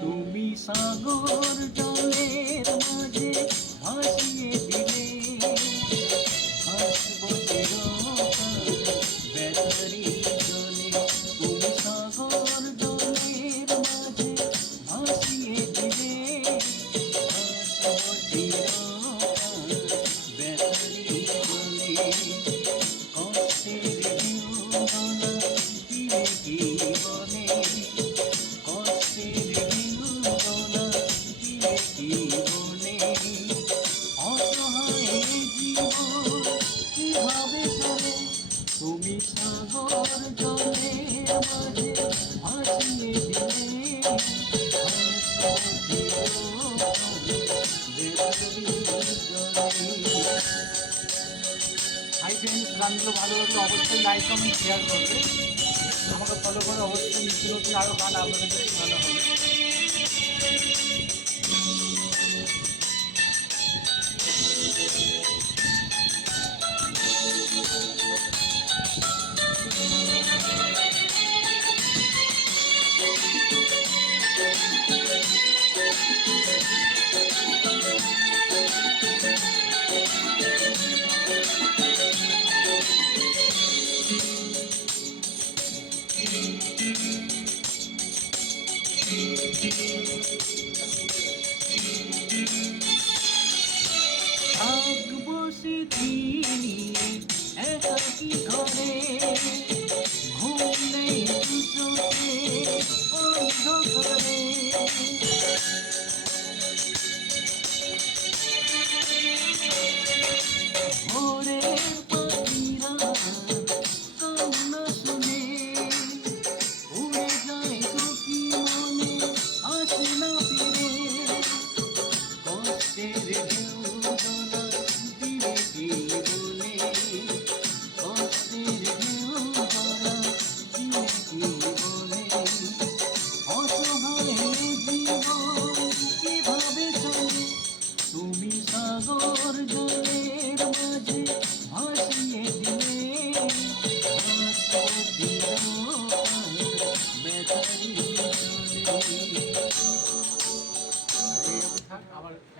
তুমি সাগর জলের মাঝে ভাসিয়ে দিলে, হাসব চিরকাল ব্যাটারি জলে। তুমি সাগর জলের মাঝে ভাসিয়ে দিলে, হাসব চিরকাল ব্যাটারি জলে। কষ্টের জীবনা দিলে কি বলে, কষ্টের জীবনা দিলে কি বলে। অসহায় জীবন কিভাবে চলে, তুমি সাগর জলের মাঝে ভাসিয়ে দিলে, হাসব চিরকাল ব্যাটারি জলে। হাই ফ্রেন্ডস, গানগুলো ভালো লাগলে অবশ্যই লাইক কমেন্ট শেয়ার করবে। আমাকে ফলো করে অবশ্যই নতুন নতুন আরও গান আপনাদের কাছে ভালো হবে। থাকবো স্মৃতি নিয়ে একাকী ঘরে,